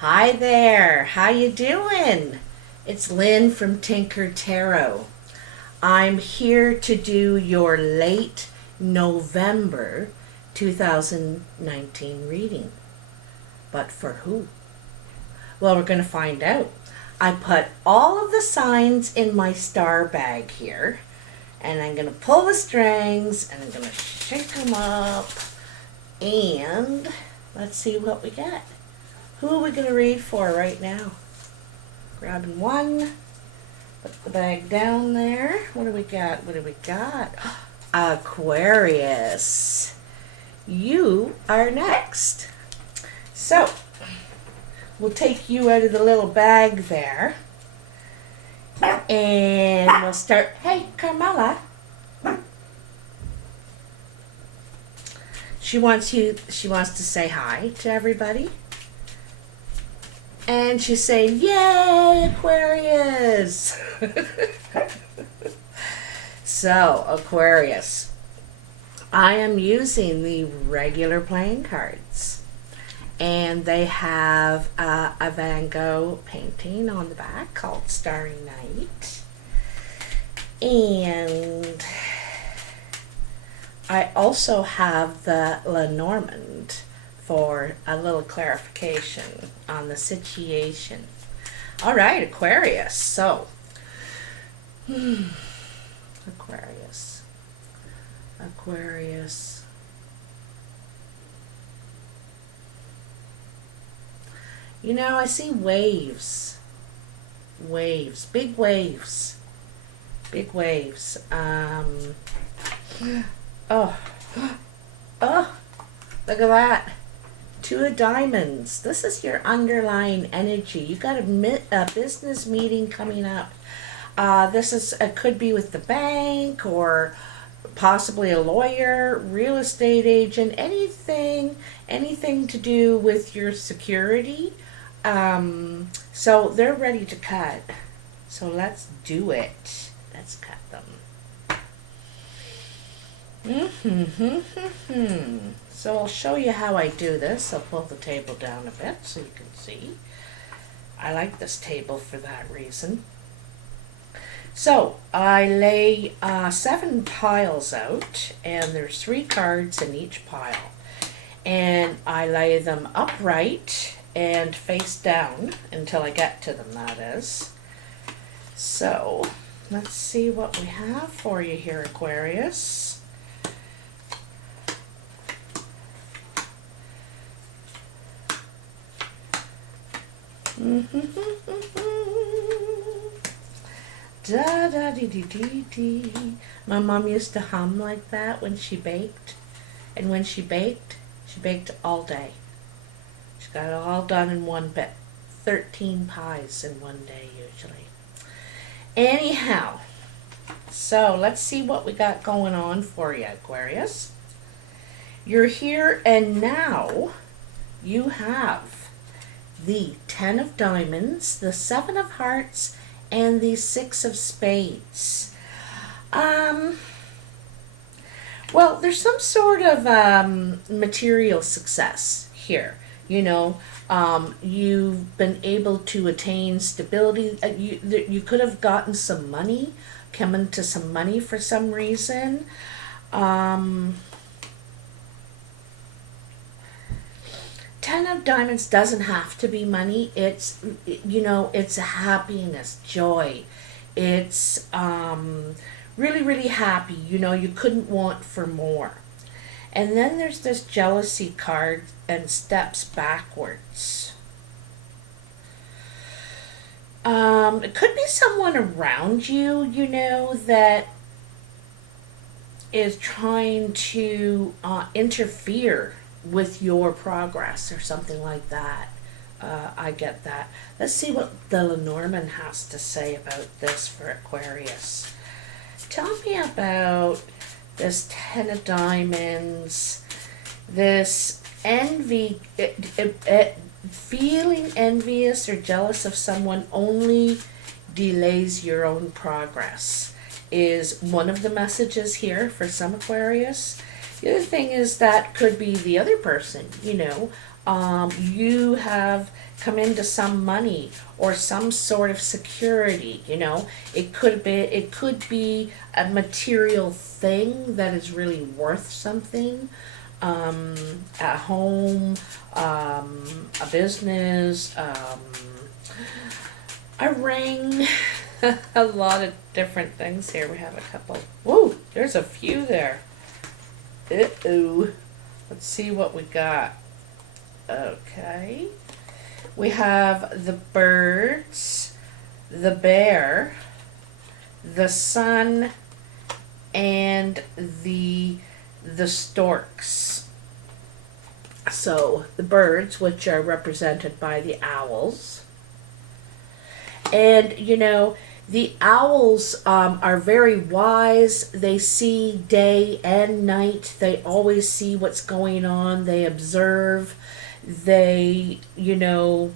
Hi there, how you doing? It's Lynn from Tinker Tarot. I'm here to do your late November 2019 reading. But for who? Well, we're going to find out. I put all of the signs in my star bag here, and I'm going to pull the strings, and I'm going to shake them up, and let's see what we get. Who are we going to read for right now? Grabbing one. Put the bag down there. What do we got? What do we got? Aquarius. You are next. So, we'll take you out of the little bag there. And we'll start. Hey, Carmela. She wants to say hi to everybody. And she's saying, yay, Aquarius! So, Aquarius, I am using the regular playing cards. And they have a Van Gogh painting on the back called Starry Night. And I also have the Lenormand for a little clarification on the situation. All right, Aquarius. So, Aquarius. You know, I see waves. Waves. Big waves. Big waves. Oh. Oh. Look at that. Two of Diamonds. This is your underlying energy. You got a business meeting coming up. This could be with the bank or possibly a lawyer, real estate agent, anything to do with your security. So they're ready to cut. So let's do it. Let's cut them. So I'll show you how I do this. I'll pull the table down a bit so you can see. I like this table for that reason. So I lay 7 piles out, and there's 3 cards in each pile. And I lay them upright and face down until I get to them, that is. So let's see what we have for you here, Aquarius. Da da dee dee dee dee. My mom used to hum like that when she baked, and when she baked all day. She got it all done in one bit. 13 pies in one day usually. Anyhow, so let's see what we got going on for you, Aquarius. You're here and now. You have the 10 of Diamonds, the 7 of Hearts, and the 6 of Spades. Well, there's some sort of material success here. You know, you've been able to attain stability. You could have gotten some money, come into some money for some reason. 10 of Diamonds doesn't have to be money. It's, you know, it's happiness, joy. It's really, really happy. You know, you couldn't want for more. And then there's this jealousy card and steps backwards. It could be someone around you, you know, that is trying to interfere with your progress or something like that. I get that. Let's see what the Lenormand has to say about this for Aquarius. Tell me about this 10 of Diamonds, this envy, feeling envious or jealous of someone only delays your own progress is one of the messages here for some Aquarius. The other thing is that could be the other person, you know. you have come into some money or some sort of security, you know. It could be a material thing that is really worth something. A home, a business, a ring, a lot of different things here. We have a couple. Whoa, there's a few there. Uh-oh. Let's see what we got. Okay. We have the birds, the bear, the sun, and the storks. So the birds, which are represented by the owls. And, you know, the owls are very wise. They see day and night. They always see what's going on. They observe. They, you know,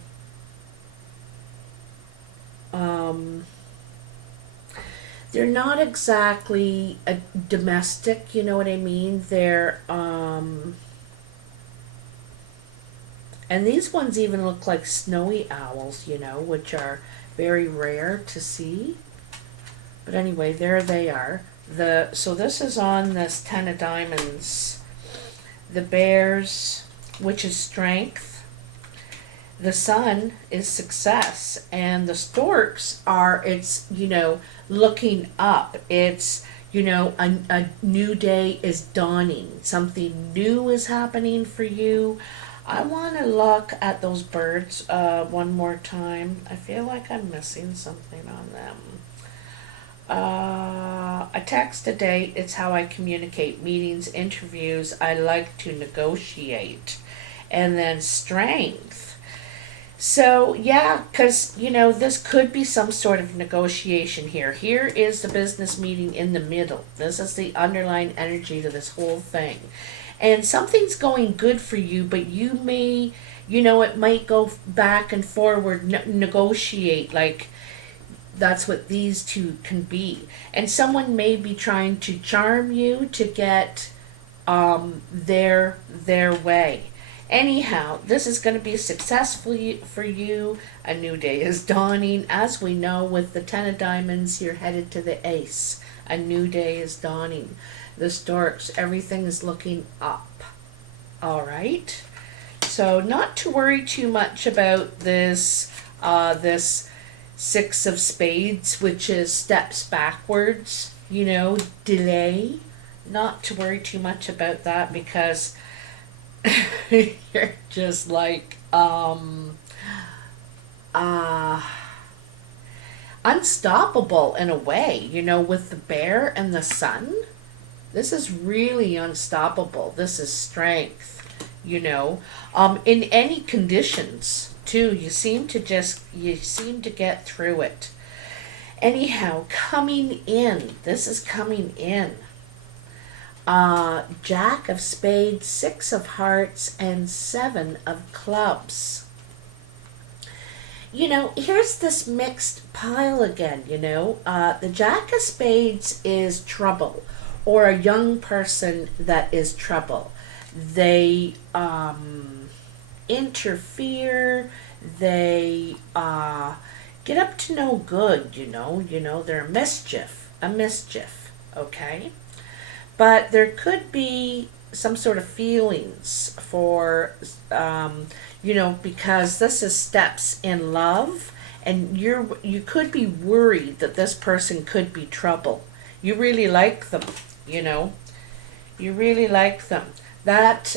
they're not exactly a domestic, you know what I mean? They're, and these ones even look like snowy owls, you know, which are very rare to see. But anyway, there they are. So this is on this 10 of diamonds. The bears, which is strength. The sun is success, and the storks are, it's, you know, looking up. It's, you know, a new day is dawning. Something new is happening for you. I want to look at those birds one more time. I feel like I'm missing something on them. A text, a date, it's how I communicate. Meetings, interviews, I like to negotiate. And then strength. So, yeah, because, you know, this could be some sort of negotiation here. Here is the business meeting in the middle. This is the underlying energy to this whole thing. And something's going good for you, but you may, you know, it might go back and forward, negotiate, like that's what these two can be. And someone may be trying to charm you to get their way. Anyhow, this is going to be successful for you. A new day is dawning. As we know, with the 10 of diamonds, you're headed to the ace. A new day is dawning. The storks, everything is looking up. All right. So not to worry too much about this, this 6 of spades, which is steps backwards, you know, delay. Not to worry too much about that, because you're just like unstoppable in a way, you know, with the bear and the sun. This is really unstoppable. This is strength, you know, in any conditions too. You seem to get through it. Anyhow, coming in, this is coming in. Jack of spades, 6 of hearts, and 7 of clubs. You know, here's this mixed pile again, you know. The Jack of spades is trouble, or a young person that is trouble. They interfere, they get up to no good, you know, they're a mischief, okay? But there could be some sort of feelings for, you know, because this is steps in love, and you could be worried that this person could be trouble. You really like them, you know. You really like them. That,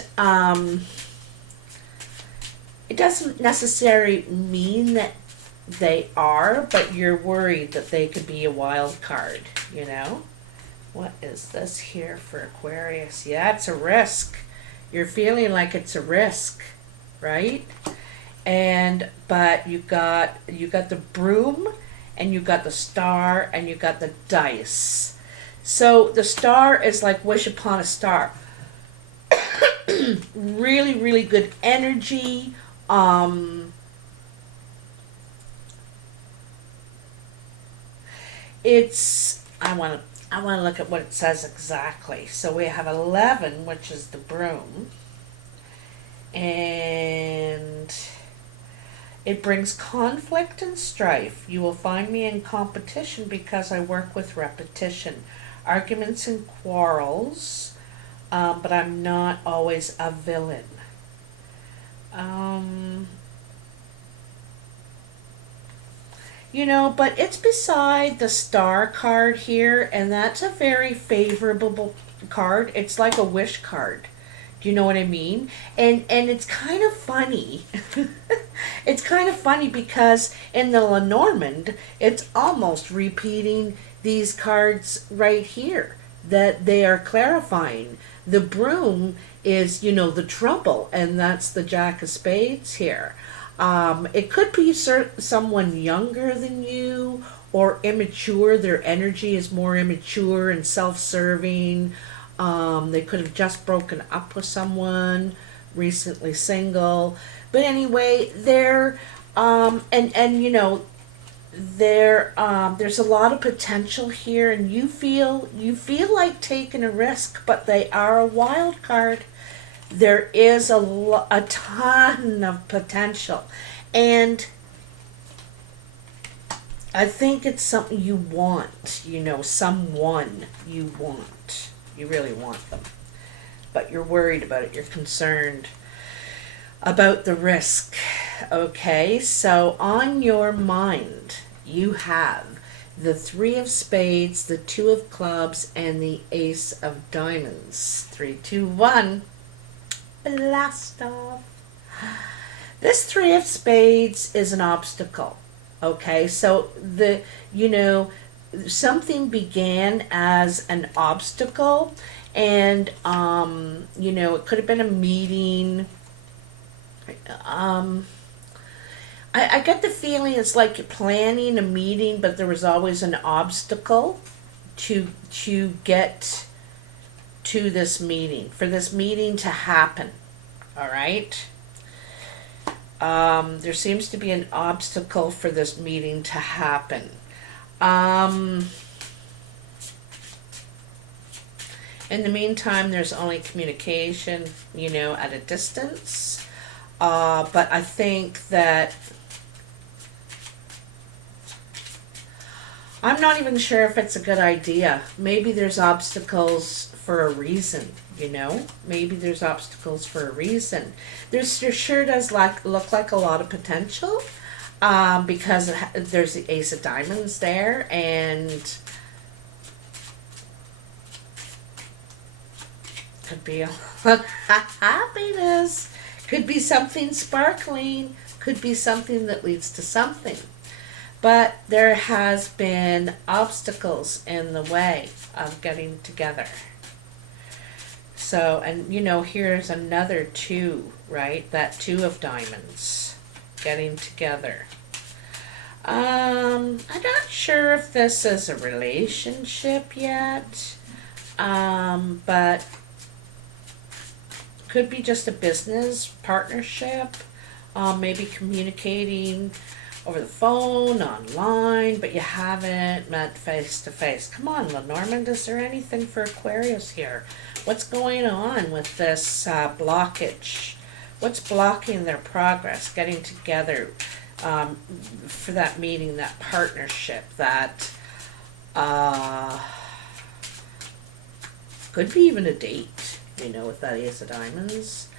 it doesn't necessarily mean that they are, but you're worried that they could be a wild card, you know. What is this here for Aquarius? Yeah, it's a risk. You're feeling like it's a risk, right? But you got the broom, and you got the star, and you got the dice. So the star is like wish upon a star. Really, really good energy. I want to look at what it says exactly. So we have 11, which is the broom. And it brings conflict and strife. You will find me in competition because I work with repetition. Arguments and quarrels, but I'm not always a villain. You know, but it's beside the star card here, and that's a very favorable card. It's like a wish card. Do you know what I mean? And it's kind of funny. It's kind of funny because in the Lenormand, it's almost repeating these cards right here that they are clarifying. The broom is, you know, the trouble, and that's the Jack of Spades here. It could be someone younger than you or immature. Their energy is more immature and self-serving. They could have just broken up with someone, recently single. But anyway, they're and you know, there's a lot of potential here, and you feel like taking a risk, but they are a wild card. There is a ton of potential, and I think it's something you want. You know, someone you want. You really want them, but you're worried about it. You're concerned about the risk. Okay, so on your mind, you have the 3 of spades, the 2 of clubs, and the ace of diamonds. 3, 2, 1. Blast off. This 3 of spades is an obstacle. Okay, so something began as an obstacle, and it could have been a meeting. I get the feeling it's like you're planning a meeting, but there was always an obstacle to get to this meeting, for this meeting to happen. All right. There seems to be an obstacle for this meeting to happen. In the meantime, there's only communication, at a distance. But I think that I'm not even sure if it's a good idea. Maybe there's obstacles for a reason, Maybe there's obstacles for a reason. There sure does look like a lot of potential, because there's the ace of diamonds there, and could be a lot of happiness. Could be something sparkling. Could be something that leads to something. But there has been obstacles in the way of getting together. So, and here's another 2, right? That 2 of diamonds, getting together. I'm not sure if this is a relationship yet, but could be just a business partnership, maybe communicating over the phone, online, but you haven't met face to face. Come on, Lenormand, is there anything for Aquarius here? What's going on with this blockage? What's blocking their progress, getting together for that meeting, that partnership, that could be even a date, with that ace of diamonds.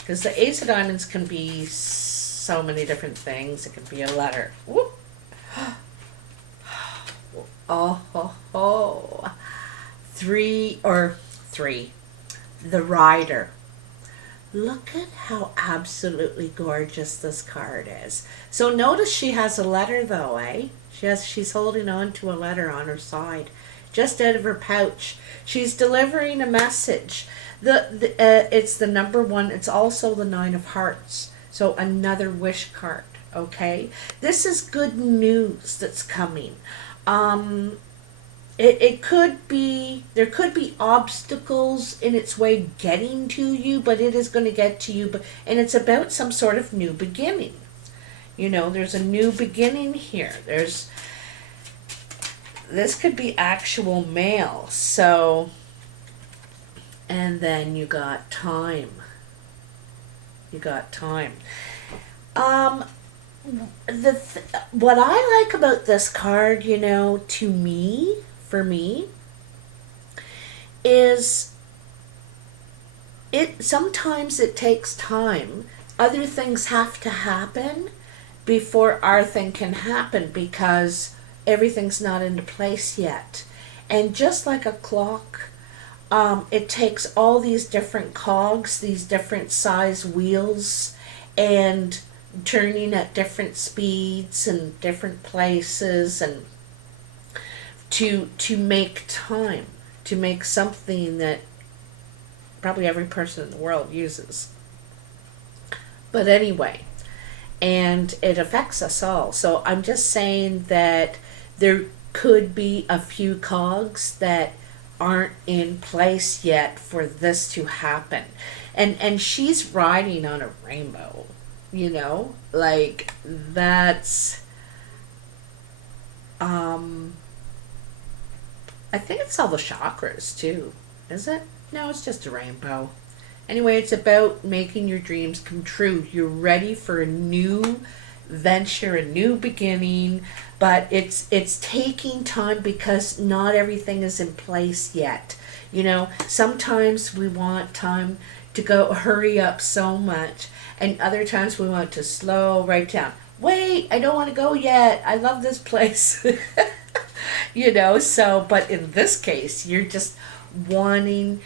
Because the ace of diamonds can be so many different things. It could be a letter. Whoop. Oh. 3. The Rider. Look at how absolutely gorgeous this card is. So notice she has a letter though, eh? She's holding on to a letter on her side, just out of her pouch. She's delivering a message. It's the number 1. It's also the 9 of hearts. So another wish card, okay? This is good news that's coming. It could be, there could be obstacles in its way getting to you, but it is going to get to you. And it's about some sort of new beginning. There's a new beginning here. This could be actual mail. So, and then you got time. You got time. Um, what I like about this card, you know, to me, for me, is sometimes it takes time. Other things have to happen before our thing can happen because everything's not into place yet. And just like a clock, it takes all these different cogs, these different size wheels, and turning at different speeds and different places, and to make time, to make something that probably every person in the world uses. But anyway, and it affects us all. So I'm just saying that there could be a few cogs that aren't in place yet for this to happen. And she's riding on a rainbow, you know? Like that's I think it's all the chakras too. Is it? No, it's just a rainbow. Anyway, it's about making your dreams come true. You're ready for a new venture, a new beginning, but it's taking time because not everything is in place yet. You know, sometimes we want time to go hurry up so much, and other times we want to slow right down. Wait, I don't want to go yet. I love this place. You know, so, but in this case, you're just wanting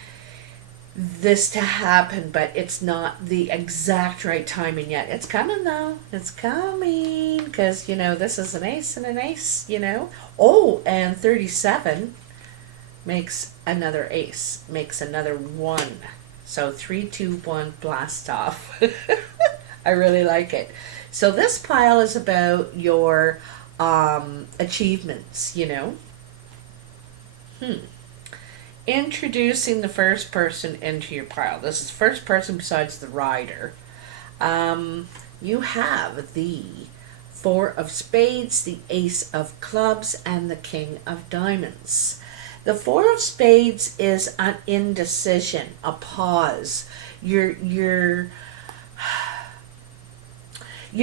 this to happen, but it's not the exact right timing yet. It's coming though. It's coming because, you know, this is an ace and an ace, you know. Oh, and 37 makes another ace, makes another 1. So 3, 2, 1, blast off. I really like it. So this pile is about your achievements, you know. Introducing the first person into your pile. This is first person besides the rider. You have the 4 of spades, the ace of clubs, and the king of diamonds. The 4 of spades is an indecision, a pause. You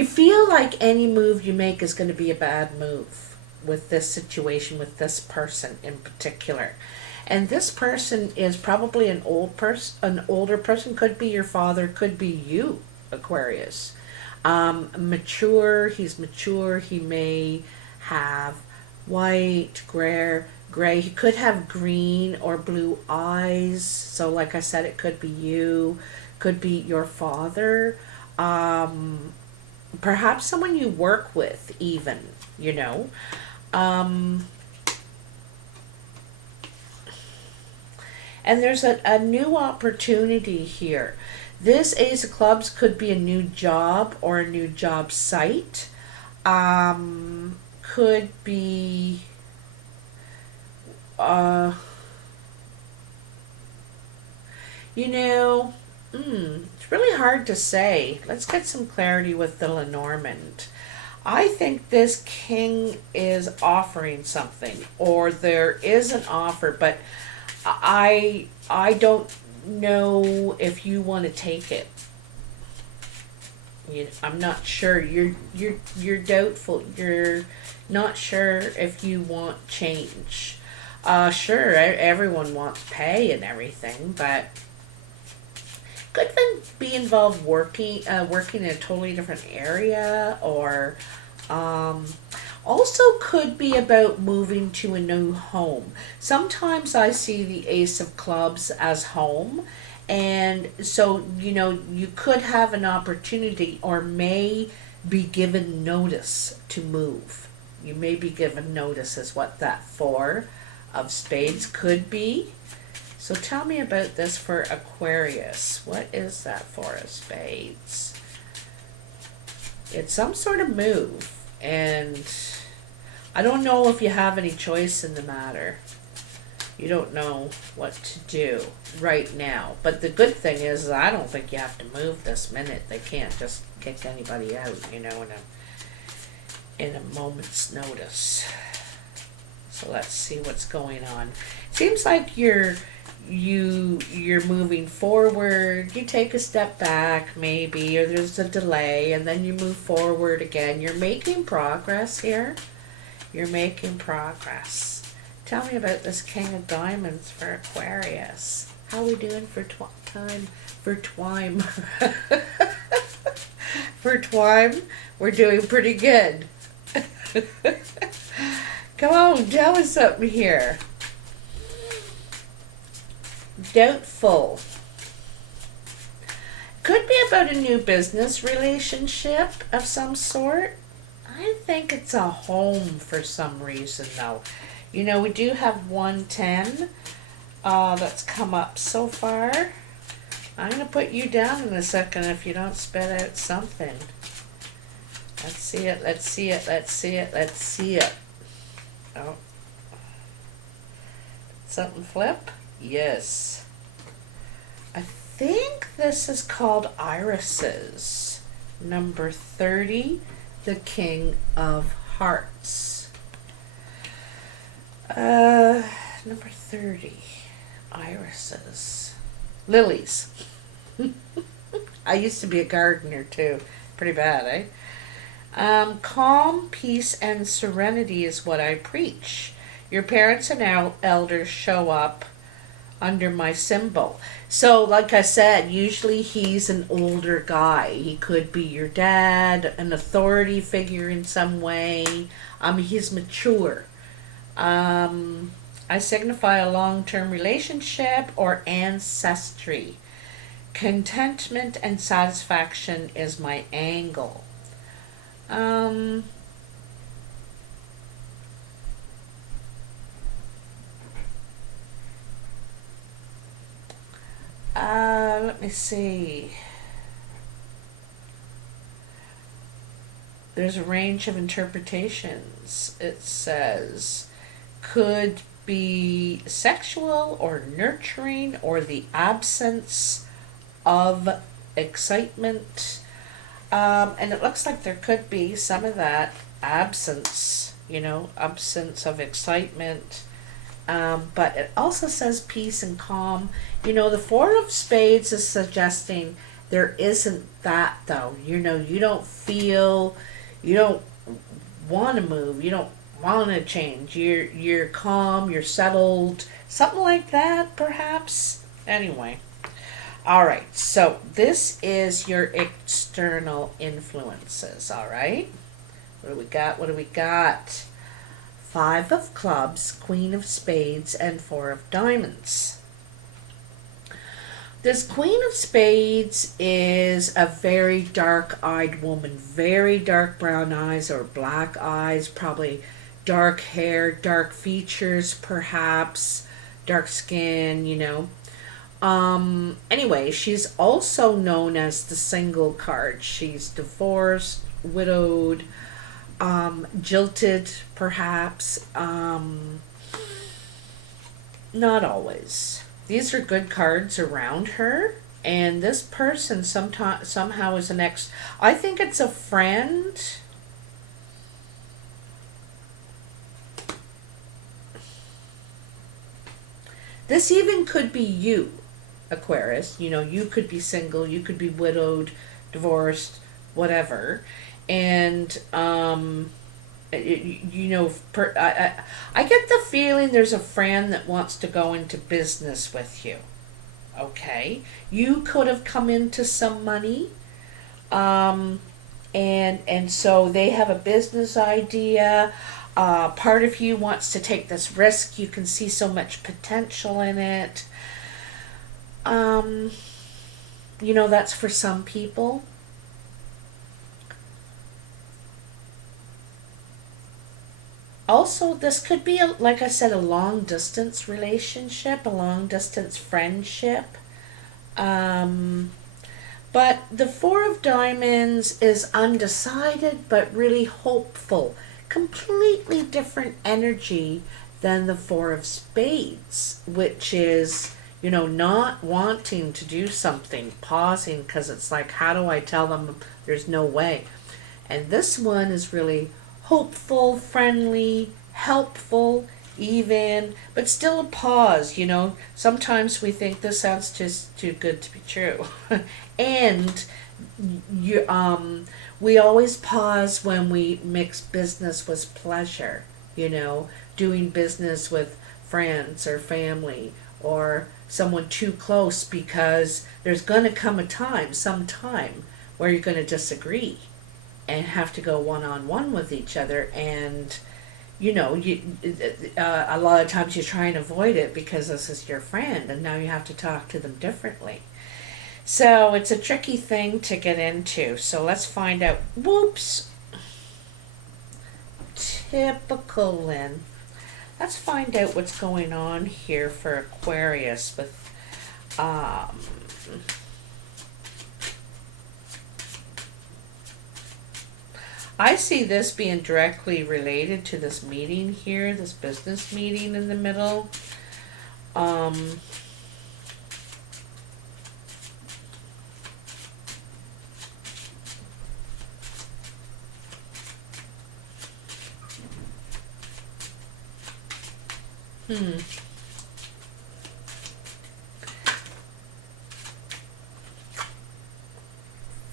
feel like any move you make is going to be a bad move with this situation, with this person in particular. And this person is probably an older person, could be your father, could be you, Aquarius. Mature, he's mature, he may have white, gray, he could have green or blue eyes. So like I said, it could be you, could be your father, perhaps someone you work with even, you know. And there's a new opportunity here. This ace of clubs could be a new job or a new job site. Could be you know, it's really hard to say. Let's get some clarity with the Lenormand. I think this king is offering something, or there is an offer, but I don't know if you want to take it. I'm not sure. You're doubtful. You're not sure if you want change. Sure, everyone wants pay and everything, but could then be involved working in a totally different area, or also could be about moving to a new home. Sometimes I see the ace of clubs as home, and so, you know, you could have an opportunity or may be given notice to move. You may be given notice is what that 4 of spades could be. So tell me about this for Aquarius. What is that 4 of spades? It's some sort of move, and I don't know if you have any choice in the matter. You don't know what to do right now. But the good thing is I don't think you have to move this minute. They can't just kick anybody out, you know, in a moment's notice. Let's see what's going on. Seems like you're moving forward. You take a step back maybe, or there's a delay, and then you move forward again. You're making progress here. You're making progress. Tell me about this King of Diamonds for Aquarius. How are we doing for time? For twime. For twime, we're doing pretty good. Come on, tell us something here. Doubtful. Could be about a new business relationship of some sort. I think it's a home for some reason, though. You know, we do have 110 that's come up so far. I'm going to put you down in a second if you don't spit out something. Let's see it, let's see it, let's see it, let's see it. Oh. Something flip? Yes. I think this is called Irises. Number 30, the King of Hearts. Number 30, Irises. Lilies. I used to be a gardener too. Pretty bad, eh? Calm, peace, and serenity is what I preach. Your parents and elders show up under my symbol. So, like I said, usually he's an older guy. He could be your dad, an authority figure in some way. He's mature. I signify a long-term relationship or ancestry. Contentment and satisfaction is my angle. Let me see. There's a range of interpretations. It says, could be sexual or nurturing or the absence of excitement. And it looks like there could be some of that absence, absence of excitement. But it also says peace and calm. The Four of Spades is suggesting there isn't that, though. You don't want to move. You don't want to change. You're calm, you're settled. Something like that, perhaps. Anyway. All right, so this is your external influences, all right? What do we got? What do we got? 5 of Clubs, Queen of Spades, and 4 of Diamonds. This Queen of Spades is a very dark-eyed woman, very dark brown eyes or black eyes, probably dark hair, dark features, perhaps, dark skin, Anyway, she's also known as the single card. She's divorced, widowed, jilted, perhaps. Not always. These are good cards around her. And this person somehow is an ex. I think it's a friend. This even could be you, Aquarius. You could be single, you could be widowed, divorced, whatever. And I get the feeling there's a friend that wants to go into business with you. Okay, you could have come into some money, and so they have a business idea. Part of you wants to take this risk. You can see so much potential in it. That's for some people. Also, this could be, like I said, a long-distance relationship, a long-distance friendship. But the Four of Diamonds is undecided, but really hopeful. Completely different energy than the Four of Spades, which is, not wanting to do something, pausing, because it's like, how do I tell them there's no way? And this one is really hopeful, friendly, helpful, even, but still a pause, you know. Sometimes we think this sounds just too good to be true. And you we always pause when we mix business with pleasure, you know, doing business with friends or family or someone too close, because there's going to come a time, sometime, where you're going to disagree and have to go one on one with each other. And you know, a lot of times you try and avoid it because this is your friend and now you have to talk to them differently. So it's a tricky thing to get into. So let's find out. Whoops. Typical Lynn. Let's find out what's going on here for Aquarius with I see this being directly related to this meeting here, this business meeting in the middle. Um, hmm.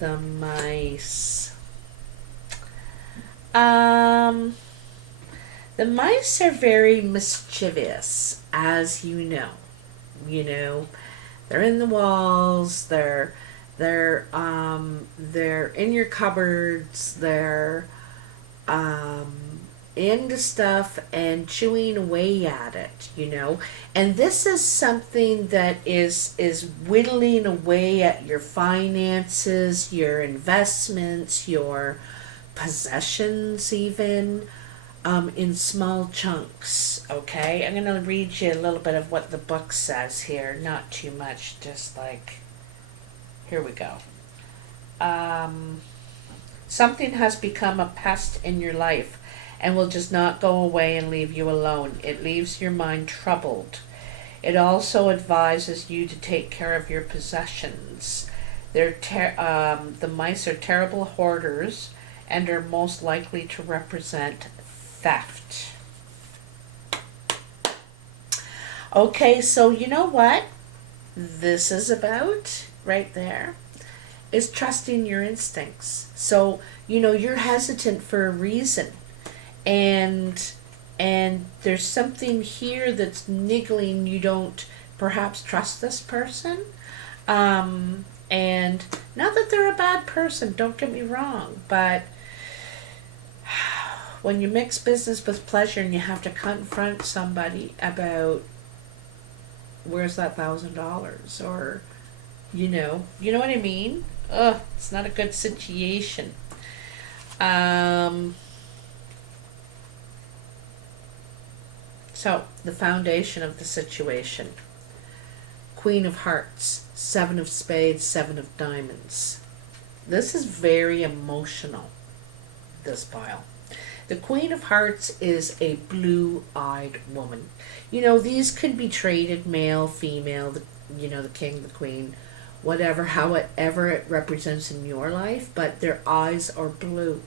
The mice. Um, the mice are very mischievous, as you know. You know, they're in the walls. They're in your cupboards. They're into stuff and chewing away at it. You know, and this is something that is whittling away at your finances, your investments, your possessions, even in small chunks. Okay, I'm going to read you a little bit of what the book says here. Not too much, just like, here we go. Something has become a pest in your life and will just not go away and leave you alone. It leaves your mind troubled. It also advises you to take care of your possessions. The mice are terrible hoarders and are most likely to represent theft. Okay, so you know what this is about right there? Is trusting your instincts. So, you know, you're hesitant for a reason. And there's something here that's niggling. You don't perhaps trust this person. And not that they're a bad person, don't get me wrong, but when you mix business with pleasure and you have to confront somebody about where's that $1,000, or you know what I mean? Ugh, it's not a good situation. So the foundation of the situation: Queen of Hearts, Seven of Spades, Seven of Diamonds. This is very emotional, this pile. The Queen of Hearts is a blue-eyed woman. You know, these could be traded male, female, the king, the queen, whatever, however it represents in your life, but their eyes are blue.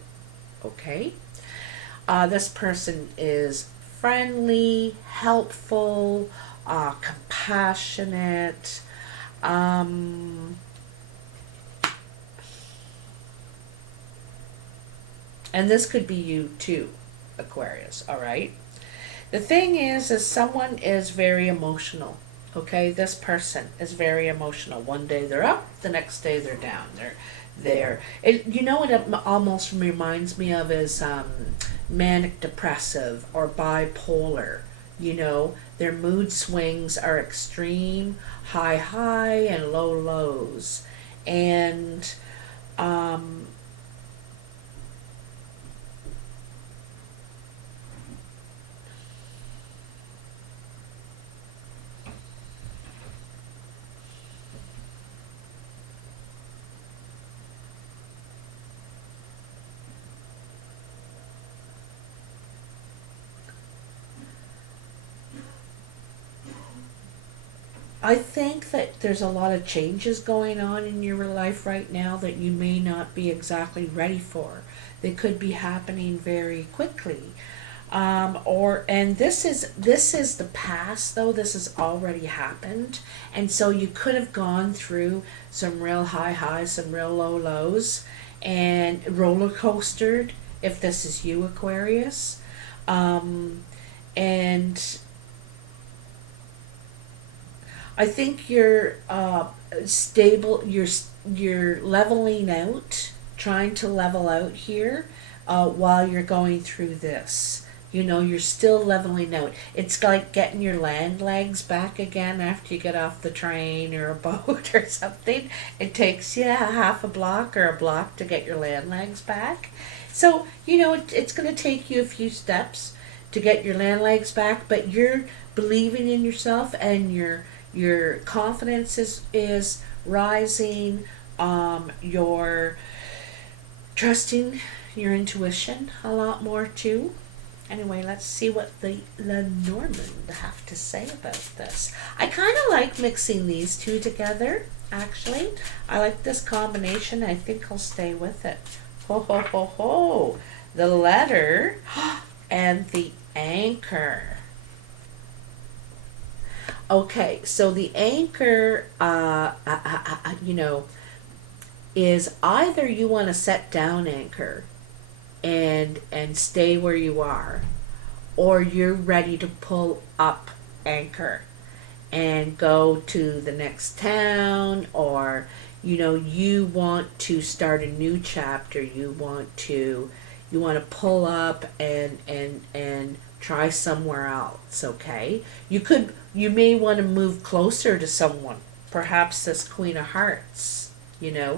Okay? This person is friendly, helpful, compassionate. And this could be you too, Aquarius, all right? The thing is someone is very emotional, okay? This person is very emotional. One day they're up, the next day they're down. They're there. You know what it almost reminds me of is manic depressive or bipolar. You know, their mood swings are extreme, high and low lows. And I think that there's a lot of changes going on in your life right now that you may not be exactly ready for. They could be happening very quickly. And this is the past, though. This has already happened, and so you could have gone through some real high highs, some real low lows, and roller coastered. If this is you, Aquarius, and I think you're stable. You're leveling out, trying to level out here while you're going through this. You're still leveling out. It's like getting your land legs back again after you get off the train or a boat or something. It takes you a half a block or a block to get your land legs back. So, it's going to take you a few steps to get your land legs back, but you're believing in yourself, and your confidence is rising. You're trusting your intuition a lot more too. Anyway, let's see what the Lenormand have to say about this. I kind of like mixing these two together, actually. I like this combination. I think I'll stay with it. Ho, ho, ho, ho. The letter and the anchor. Okay, so the anchor, is either you want to set down anchor and stay where you are, or you're ready to pull up anchor and go to the next town, or you want to start a new chapter. You want to pull up and try somewhere else. Okay, you may want to move closer to someone, perhaps this Queen of Hearts. You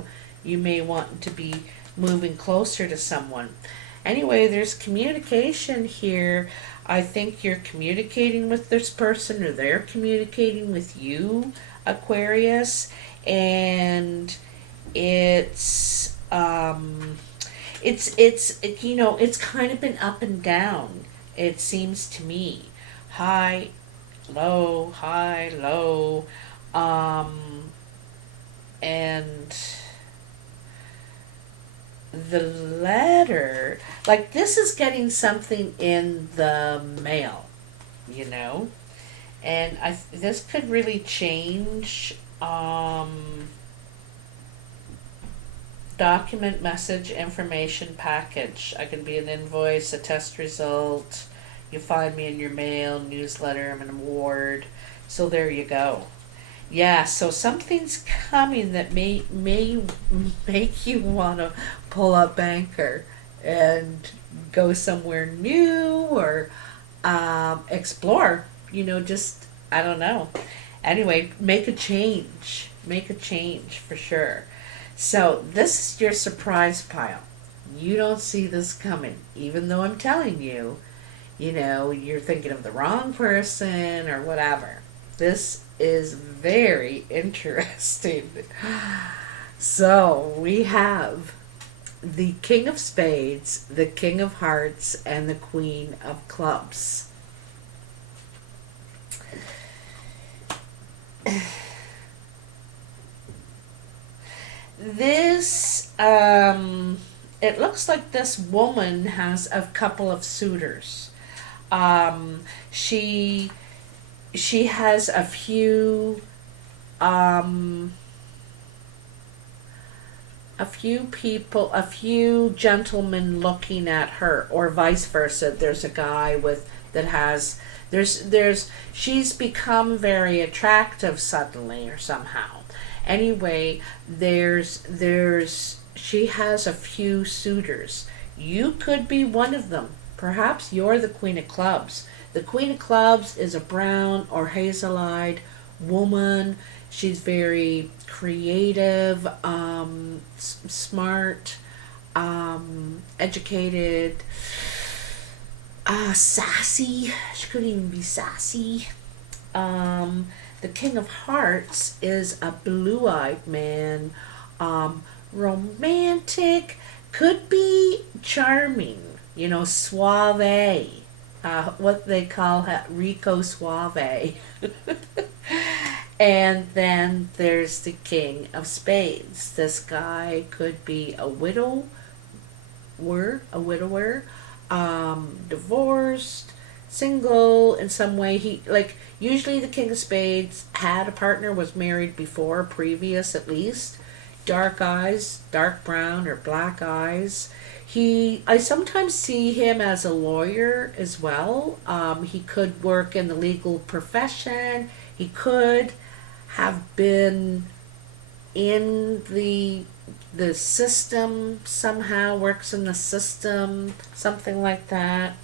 may want to be moving closer to someone. Anyway, there's communication here. I think you're communicating with this person, or they're communicating with you, Aquarius, and it's kind of been up and down. It seems to me, high, low, and the letter, like, this is getting something in the mail, and this could really change. Document, message, information, package. I can be an invoice, a test result. You find me in your mail, newsletter, I'm an award. So there you go. Yeah, so something's coming that may make you want to pull up anchor and go somewhere new, or explore. Just, I don't know. Anyway, make a change for sure. So this is your surprise pile. You don't see this coming, even though I'm telling you, you're thinking of the wrong person or whatever. This is very interesting. So we have the King of Spades, the King of Hearts, and the Queen of Clubs. This, it looks like this woman has a couple of suitors. She has a few people, a few gentlemen looking at her, or vice versa. There's a guy she's become very attractive suddenly, or somehow. Anyway, she has a few suitors. You could be one of them. Perhaps you're the Queen of Clubs. The Queen of Clubs is a brown or hazel-eyed woman. She's very creative, smart, educated, sassy. She could even be sassy. The King of Hearts is a blue-eyed man, romantic, could be charming, suave, what they call Rico Suave. And then there's the King of Spades. This guy could be a widower, divorced, single in some way. He, like, usually the King of Spades had a partner, was married before, previous at least. Dark eyes, dark brown or black eyes. I sometimes see him as a lawyer as well. He could work in the legal profession. He could have been in the system somehow, works in the system, something like that.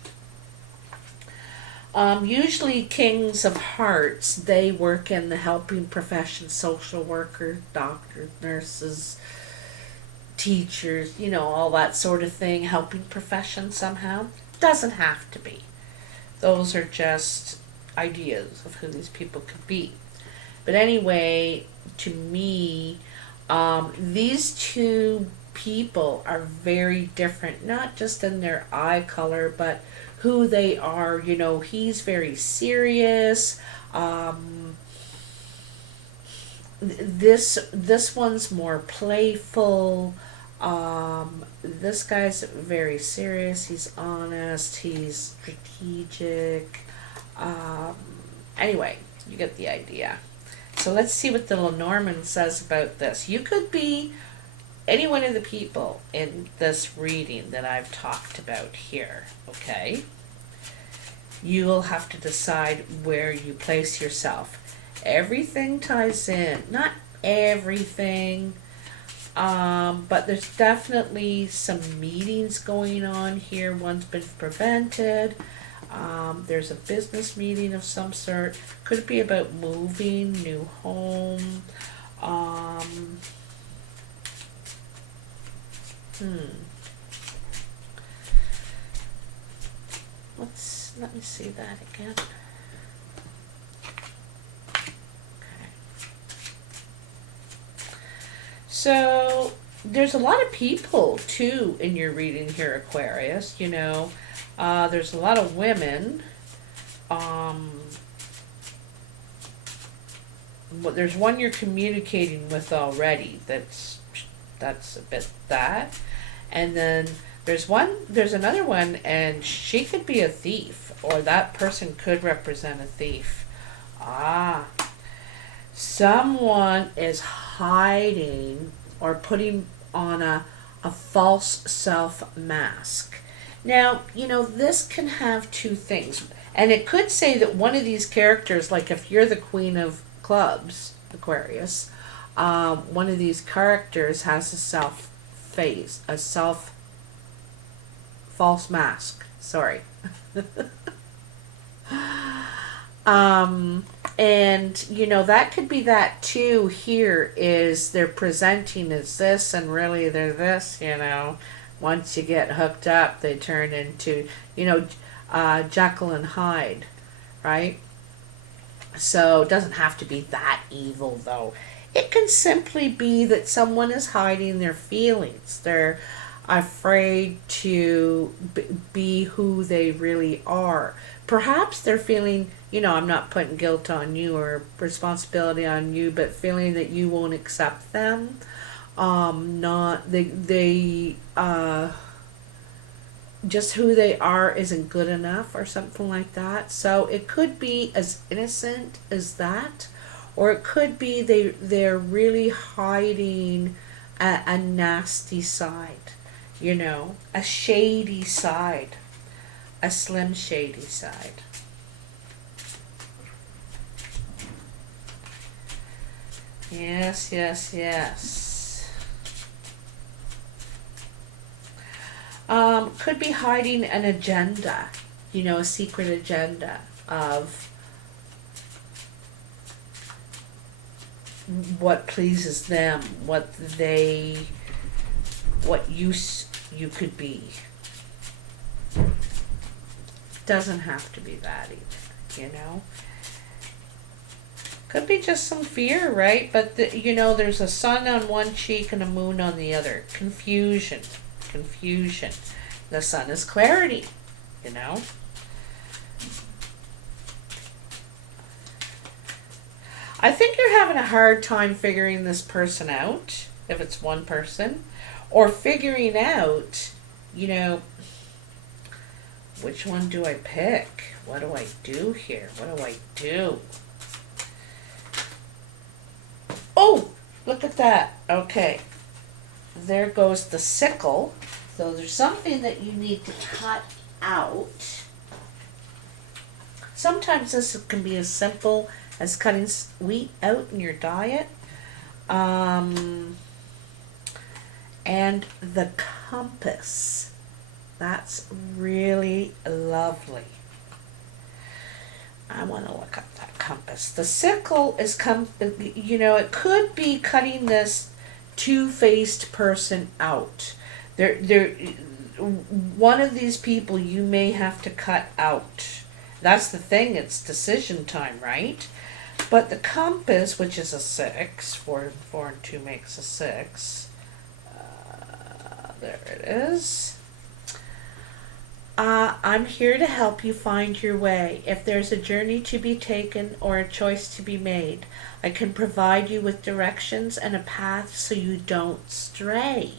Usually kings of hearts, they work in the helping profession, social workers, doctors, nurses, teachers, all that sort of thing, helping profession somehow. Doesn't have to be. Those are just ideas of who these people could be. But anyway, to me, these two people are very different, not just in their eye color, but who they are. He's very serious. This one's more playful. This guy's very serious. He's honest. He's strategic. Anyway, you get the idea. So let's see what the Lenormand says about this. You could be any one of the people in this reading that I've talked about here, okay? You will have to decide where you place yourself. Everything ties in. Not everything, but there's definitely some meetings going on here. One's been prevented. There's a business meeting of some sort. Could be about moving, new home. Let me see that again. Okay. So there's a lot of people too in your reading here, Aquarius. There's a lot of women. There's one you're communicating with already. That's a bit that. And then there's another one, and she could be a thief, or that person could represent a thief. Someone is hiding or putting on a false self mask. Now, this can have two things. And it could say that one of these characters, like if you're the Queen of Clubs, Aquarius, one of these characters has a false mask. Sorry. And that could be that too. Here is they're presenting as this, and really they're this. Once you get hooked up, they turn into Jekyll and Hyde, right? So it doesn't have to be that evil, though. It can simply be that someone is hiding their feelings. They're afraid to be who they really are. Perhaps they're feeling, I'm not putting guilt on you or responsibility on you, but feeling that you won't accept them. Just who they are isn't good enough or something like that. So it could be as innocent as that, or it could be they're really hiding a nasty side, a shady side, a slim shady side. Yes, yes, yes. Could be hiding an agenda, a secret agenda of what pleases them, what you could be. Doesn't have to be that either, Could be just some fear, right? But there's a sun on one cheek and a moon on the other. Confusion. The sun is clarity, I think you're having a hard time figuring this person out, if it's one person, or figuring out, Which one do I pick? What do I do here? What do I do? Oh, look at that. Okay. There goes the sickle. So there's something that you need to cut out. Sometimes this can be as simple as cutting wheat out in your diet. And the compass. That's really lovely. I want to look up that compass. The sickle is it could be cutting this two-faced person out. One of these people you may have to cut out. That's the thing, it's decision time, right? But the compass, which is a 6, 4 and 2 makes a 6. There it is. I'm here to help you find your way. If there's a journey to be taken or a choice to be made, I can provide you with directions and a path so you don't stray.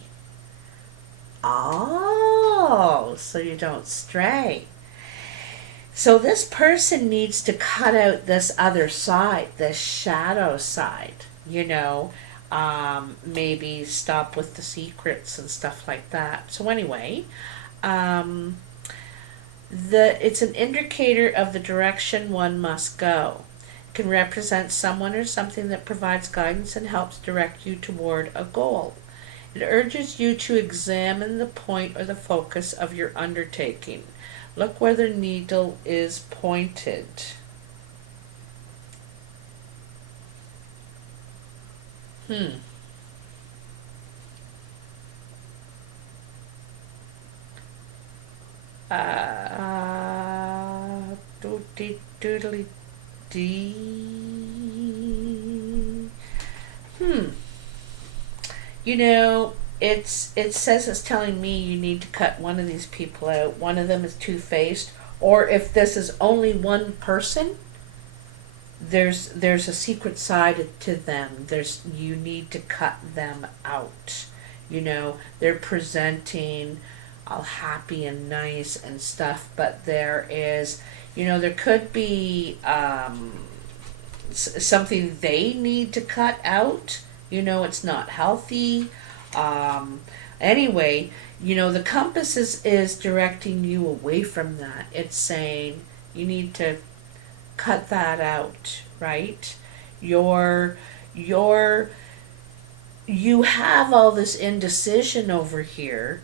Oh, so you don't stray. So this person needs to cut out this other side, this shadow side, maybe stop with the secrets and stuff like that. So anyway, it's an indicator of the direction one must go. It can represent someone or something that provides guidance and helps direct you toward a goal. It urges you to examine the point or the focus of your undertaking. Look where the needle is pointed. Doodly doodly dee. It says it's telling me you need to cut one of these people out. One of them is two-faced, or if this is only one person, there's a secret side to them. You need to cut them out. They're presenting all happy and nice and stuff, but there could be something they need to cut out. It's not healthy. Anyway, the compass is directing you away from that. It's saying you need to cut that out, right? You have all this indecision over here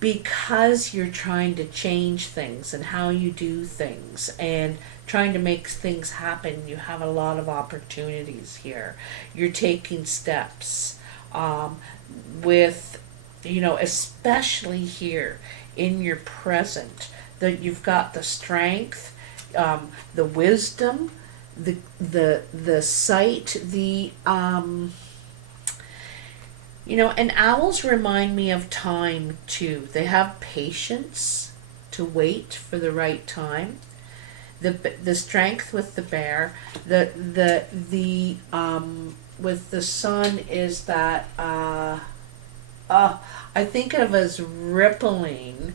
because you're trying to change things and how you do things and trying to make things happen. You have a lot of opportunities here. You're taking steps especially here in your present, that you've got the strength, the wisdom, the sight, and owls remind me of time too. They have patience to wait for the right time. The strength with the bear, with the sun is that I think of as rippling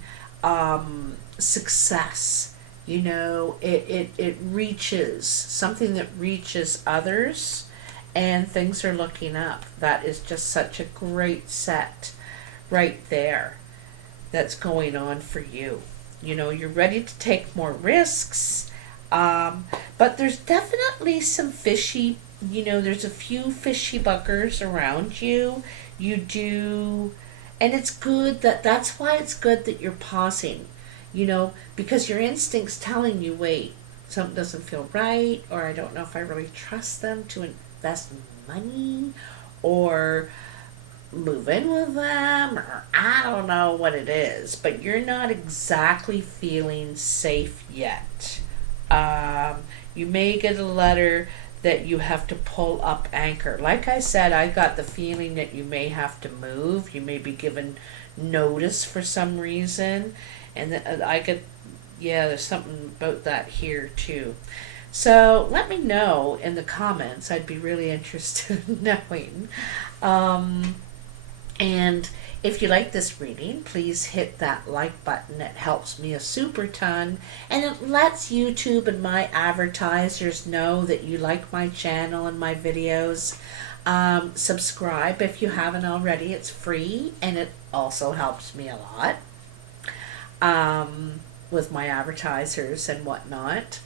success. It reaches something that reaches others, and things are looking up. That is just such a great set right there that's going on for you. You're ready to take more risks, but there's definitely some fishy, there's a few fishy buggers around you. You do, and it's good that's why it's good that you're pausing, because your instinct's telling you, wait, something doesn't feel right, or I don't know if I really trust them to invest money or move in with them, or I don't know what it is, but you're not exactly feeling safe yet. You may get a letter that you have to pull up anchor. Like I said, I got the feeling that you may have to move. You may be given notice for some reason, and there's something about that here too. So let me know in the comments. I'd be really interested in knowing. And If you like this reading, please hit that like button. It helps me a super ton, and it lets YouTube and my advertisers know that you like my channel and my videos. Subscribe if you haven't already. It's free, and it also helps me a lot with my advertisers and whatnot.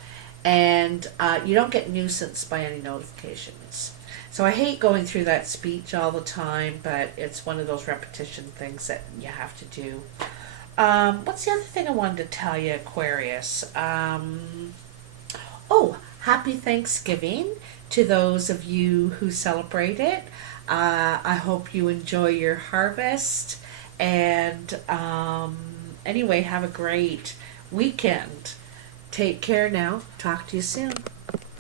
And you don't get nuisance by any notifications. So I hate going through that speech all the time, but it's one of those repetition things that you have to do. What's the other thing I wanted to tell you, Aquarius? Oh, happy Thanksgiving to those of you who celebrate it. I hope you enjoy your harvest. And anyway, have a great weekend. Take care now. Talk to you soon.